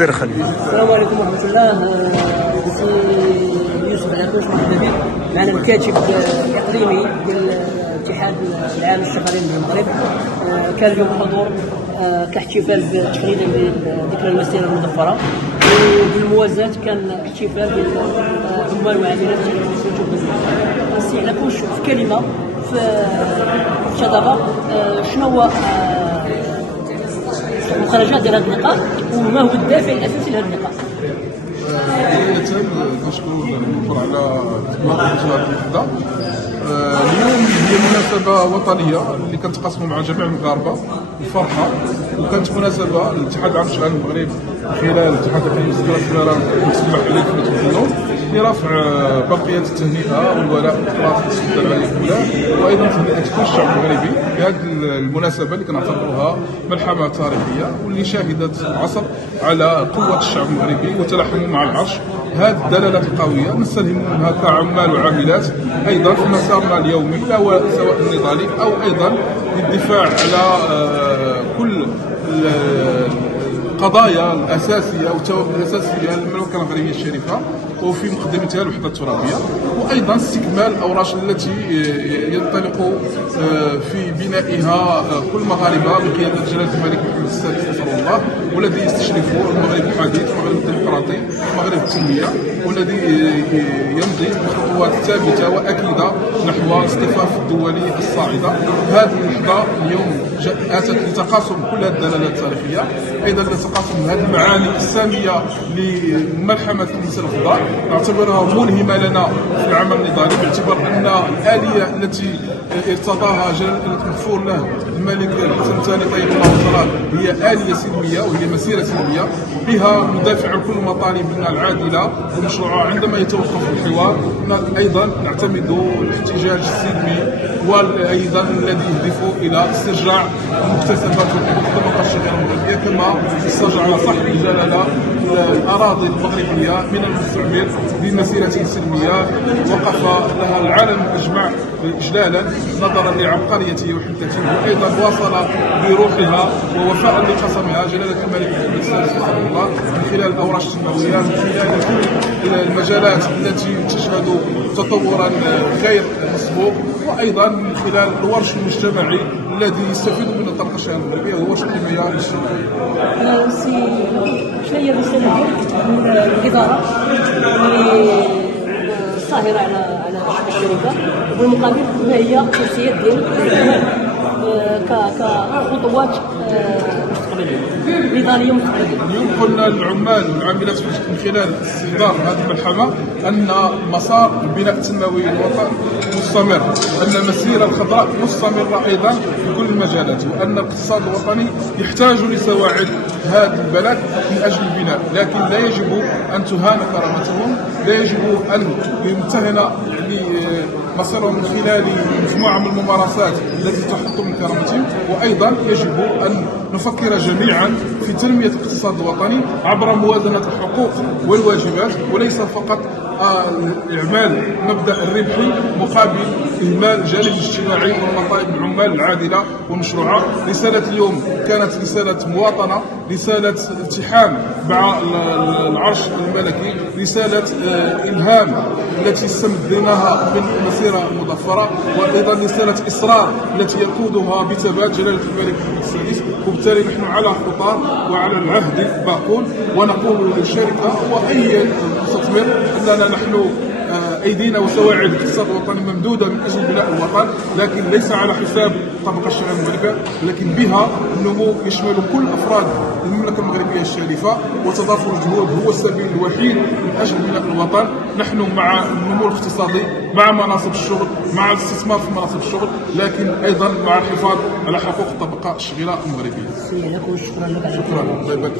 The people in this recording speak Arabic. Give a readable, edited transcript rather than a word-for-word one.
سير خليل. السلام عليكم ورحمة الله. سي يوسف العكوش مرحبا. معنا الكاتب الإقليمي ديال الاتحاد العام للسفرين بالمغرب. كان اليوم حضور كاحتفال تقريبا بذكرى المسيرة المظفرة، وبالموازاة كان احتفال ديال عمال وعاملات السي العكوش في كلمة في دابا شنو هو المخرجات ديال هذا اللقاء وما هو الدافع الاساسي لهذا اللقاء؟ بداية كنشكروا المنظر على إطلاق هذه الوحدة. اليوم هي مناسبة وطنية اللي كنتقاسموا مع جميع المغاربة الفرحة، وكانت مناسبة للاتحاد العام لشؤون المغرب خلال الاتحاد الإقليمي المسمح عليه في التنظيم لرفع بقية التهنئة والولاء والإخلاص للسلطة العليا الأولى، وأيضا تهنئة كل الشعب المغربي بهذه المناسبة اللي كنعتبروها ملحمة تاريخية واللي شهدت عصر على قوة الشعب المغربي وتلاحمه مع العرش. هذه الدلالات القوية نستلهم منها كعمال وعاملات أيضا في مسارنا اليومي سواء النضالي أو أيضا للدفاع على كل القضايا الأساسية والتوابع الأساسية للمملكة المغربية الشريفة وفي مقدمتها الوحدة الترابية، وأيضا استكمال الأوراش التي ينطلق في بنائها كل المغاربة بقيادة جلالة الملك محمد السادس نصره الله، والذي يستشرفه المغرب الحديث، المغرب الديمقراطي، المغرب التنمية، والذي يمضي بخطوات ثابتة وأكيدة نحو الاصطفاف الدولي الصاعدة. هذه اللحظة اليوم أتت لتقاسم كل هذه الدلالات التاريخية، أيضا لتقاسم هذه المعاني السامية لملحمة النساء الخضراء، نعتبرها ملهمة لنا في العمل النضالي، باعتبار أن الآلية التي ارتضاها جلالة المغفور له الملك الحسن الثاني طيب الله وصلاة هي آلية سلمية وهي مسيرة سلمية بها ندافع عن كل مطالبنا العادلة والمشروعة. عندما يتوقف الحوار أيضا نعتمد الاحتجاج السلمي وايضا الذي يهدف الى استرجاع المكتسبات والطبقه الشغيره المغربيه، كما استرجع صاحب الجلاله الاراضي المغربيه من المستعمر بمسيره سلميه وقف لها العالم اجمع اجلالا نظرا لعبقريته وحدته، وايضا واصل بروحها ووفاء لقسمها جلاله الملك محمد السادس رحمه الله من خلال الاوراش السماويه، من خلال كل المجالات التي تشهد تطورا غير مسبوق، وايضا من خلال الورش المجتمعي الذي يستفيد منه الطبقه الشعبيه المغربيه هو ورش الحمايه للشعب. سي شنو هي الرساله من الاداره الصاهره على الشركه، وبالمقابل ما هي التوصيات ديال كخطوات مستقبليه نضاليه مستقبليه؟ اليوم قلنا للعمال والعاملات من خلال استحضار هذه الملحمه ان مسار البناء التنموي للوطن مستمر، ان المسيره الخضراء مستمره ايضا في كل المجالات، وان الاقتصاد الوطني يحتاج لسواعد هذا البلد من اجل البناء، لكن لا يجب ان تهان كرامتهم، لا يجب ان يمتهن مصيرهم من خلال مجموعه من الممارسات التي تحط من كرامتهم، وايضا يجب ان نفكر جميعا في تنميه الاقتصاد الوطني عبر موازنه الحقوق والواجبات، وليس فقط اعمال مبدا الربحي مقابل اهمال الجانب الاجتماعي والمطالب العمال العادله والمشروعه. رساله اليوم كانت رساله مواطنه، رساله التحام مع العرش الملكي، رساله الهام التي استمدناها من المسيره المظفره، وايضا رساله اصرار التي يقودها بثبات جلاله الملك محمد السادس. وبالتالي نحن على خطى وعلى العهد باقون، ونقول للشركه واي مستثمر اننا نحن ايدينا وسواعد الاقتصاد الوطني ممدوده من اجل بناء الوطن، لكن ليس على حساب الطبقه الشغيره المغربيه، لكن بها النمو يشمل كل افراد المملكه المغربيه الشريفه، وتضافر الجهود هو السبيل الوحيد من اجل بناء الوطن. نحن مع النمو الاقتصادي، مع مناصب الشغل، مع الاستثمار في مناصب الشغل، لكن ايضا مع الحفاظ على حقوق الطبقه الشغيره المغربيه. شكرا لك.